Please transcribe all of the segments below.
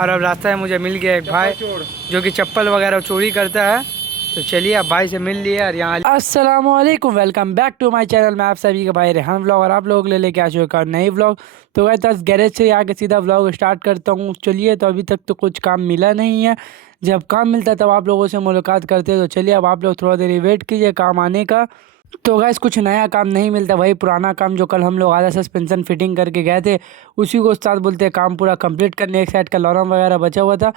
और अब रास्ता है मुझे मिल गया एक भाई जो कि चप्पल वगैरह चोरी करता है। तो चलिए अब भाई से मिल लिया और यहाँ अस्सलाम वालेकुम, welcome back to my channel. मैं आप सभी का भाई रेहान व्लॉग और आप लोग ले लेके आ चुका हूँ नई व्लॉग। तो वह दस गैरेज से आके सीधा व्लॉग स्टार्ट करता हूँ। चलिए, तो अभी तक तो कुछ काम मिला नहीं है, जब काम मिलता है तब आप लोगों से मुलाकात करते हैं। तो चलिए अब आप लोग थोड़ा देर वेट कीजिए काम आने का। तो गैस कुछ नया काम नहीं मिलता, वही पुराना काम जो कल हम लोग आधा सस्पेंशन फिटिंग करके गए थे उसी को उस्ताद बोलते हैं काम पूरा कंप्लीट करने। एक साइड का लॉरम वगैरह बचा हुआ था,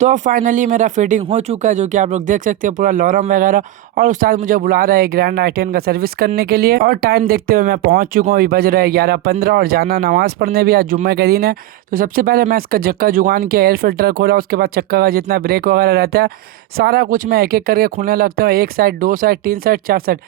तो अब फाइनली मेरा फिटिंग हो चुका है, जो कि आप लोग देख सकते हैं पूरा लॉरम वगैरह। और उस्ताद मुझे बुला रहा है ग्रैंड i10 का सर्विस करने के लिए। और टाइम देखते हुए मैं पहुंच चुका हूँ, अभी बज रहा है 11:15 और जाना नमाज़ पढ़ने भी, आज जुम्मे का दिन है। तो सबसे पहले मैं इसका चक्का जुगान किया, एयर फिल्टर खोला, उसके बाद चक्का का जितना ब्रेक वगैरह रहता है सारा कुछ मैं एक एक करके खोलने लगता हूँ। एक साइड, दो साइड, तीन साइड, चार साइड,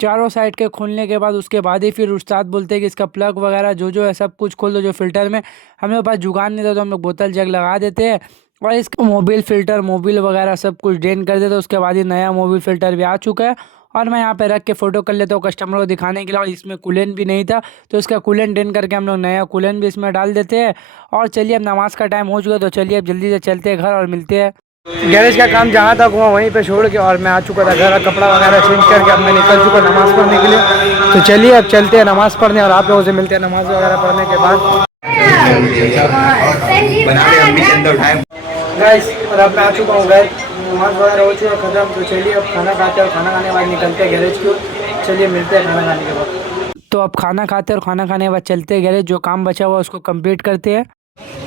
चारों साइड के खोलने के बाद उसके बाद ही फिर उस्ताद बोलते हैं कि इसका प्लग वगैरह जो है सब कुछ खोल दो। जो फिल्टर में हम लोग पास जुगान नहीं था तो हम लोग बोतल जग लगा देते हैं और इसका मोबिल फिल्टर, मोबिल वगैरह सब कुछ ड्रेन कर देते हैं। उसके बाद ही नया मोबिल फिल्टर भी आ चुका है और मैं यहाँ पे रख के फ़ोटो कर लेता हूँ कस्टमर को दिखाने के लिए। और इसमें कूलेंट भी नहीं था तो इसका कूलेंट ड्रेन करके हम लोग नया कूलेंट भी इसमें डाल देते हैं। और चलिए अब नमाज़ का टाइम हो चुका है, तो चलिए अब जल्दी से चलते हैं घर और मिलते हैं। गैरेज का काम जहाँ तक हुआ वहीं पे छोड़ के और मैं आ चुका था घर, कपड़ा वगैरह चेंज करके अब मैं निकल चुका नमाज़ पढ़ने के लिए। तो चलिए अब चलते हैं नमाज़ पढ़ने और आप लोगों से मिलते हैं नमाज़ वगैरह पढ़ने के बाद। गाइस और अब मैं आ चुका हूँ घर, नमाज़ वगैरह हो चुका ख़त्म। तो चलिए अब खाना खाते हैं और खाना खाने के बाद निकलते हैं गैरेज की ओर। चलिए मिलते हैं खाना खाने के बाद। तो अब खाना खाते हैं और खाना खाने के बाद चलते हैं गैरेज, जो काम बचा हुआ उसको कंप्लीट करते हैं।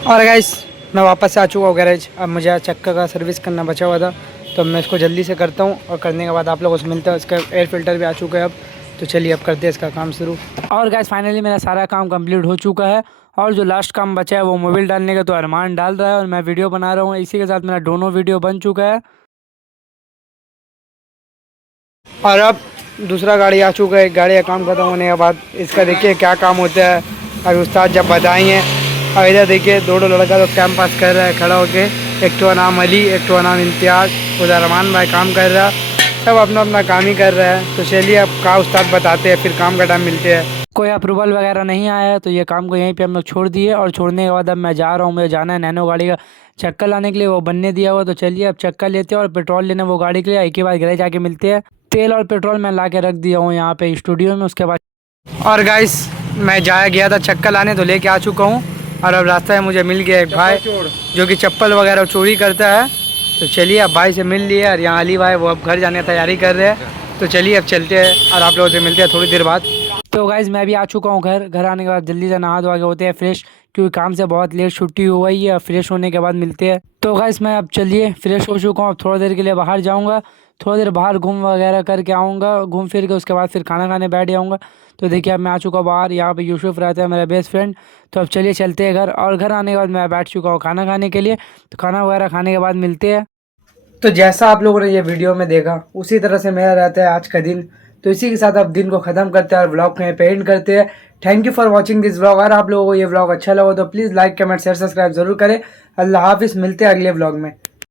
और गाइस मैं वापस से आ चुका हूँ गैरेज, अब मुझे चक्का का सर्विस करना बचा हुआ था तो मैं इसको जल्दी से करता हूँ और करने के बाद आप लोगों से मिलता हूँ। इसका एयर फिल्टर भी आ चुका है अब, तो चलिए अब करते हैं इसका काम शुरू। और गाइस फाइनली मेरा सारा काम कंप्लीट हो चुका है और जो लास्ट काम बचा है वो मोबिल डालने का, तो अरमान डाल रहा है और मैं वीडियो बना रहा हूँ। इसी के साथ मेरा दोनों वीडियो बन चुका है और अब दूसरा गाड़ी आ चुका है। गाड़ी का काम खत्म होने के बाद इसका देखिए क्या काम होता है, अभी उस्ताद जब बताएंगे। और इधर देखिए दो लड़का तो टाइम पास कर रहा है खड़ा होके, एक तो नाम अली, एक तो नाम इम्तियाज़, उधर रमान भाई काम कर रहा है, सब अपना अपना काम ही कर रहा है। तो चलिए अब का उस्ताद बताते हैं, फिर काम का टाइम मिलते हैं। कोई अप्रूवल वगैरह नहीं आया है तो ये काम को यहीं पे हम लोग छोड़ दिए और छोड़ने के बाद अब मैं जा रहा हूँ, मुझे जाना है नैनो गाड़ी का चक्कर लाने के लिए, वो बनने दिया हुआ। तो चलिए अब चक्कर लेते हैं और पेट्रोल लेने वो गाड़ी के लिए, एक ही बार गैरेज जाके मिलते हैं। तेल और पेट्रोल मैं ला के रख दिया हूँ यहाँ पे स्टूडियो में। उसके बाद और गाइस मैं जाया गया था चक्कर लाने, तो लेके आ चुका हूँ और अब रास्ता है मुझे मिल गया एक भाई जो कि चप्पल वगैरह चोरी करता है। तो चलिए अब भाई से मिल लिए और यहाँ अली भाई वो अब घर जाने की तैयारी कर रहे हैं। तो चलिए अब चलते हैं और आप लोगों से मिलते हैं थोड़ी देर बाद। तो गाइज़ मैं भी आ चुका हूँ घर आने के बाद जल्दी से नहा धोआ के होते हैं फ्रेश, क्योंकि काम से बहुत लेट छुट्टी हो गई है। फ्रेश होने के बाद मिलते हैं। तो गाइज़ मैं अब चलिए फ्रेश हो चुका हूँ, अब थोड़ा देर के लिए बाहर जाऊँगा, थोड़ा देर बाहर घूम वगैरह करके आऊँगा, घूम फिर के उसके बाद फिर खाना खाने बैठ जाऊँगा। तो देखिए अब मैं आ चुका बाहर, यहाँ पे यूसुफ रहता है मेरा बेस्ट फ्रेंड। तो अब चलिए चलते हैं घर, और घर आने के बाद मैं बैठ चुका हूँ खाना खाने के लिए। तो खाना वगैरह खाने के बाद मिलते हैं। तो जैसा आप लोगों ने ये वीडियो में देखा उसी तरह से मेरा रहता है आज का दिन। तो इसी के साथ अब दिन को ख़त्म करते हैं और व्लॉग को पे एंड करते हैं। Thank you for watching this vlog. अगर आप लोगों को ये व्लॉग अच्छा लगा तो please like, comment, share, subscribe जरूर करें। अल्लाह हाफिज़, मिलते हैं अगले व्लॉग में।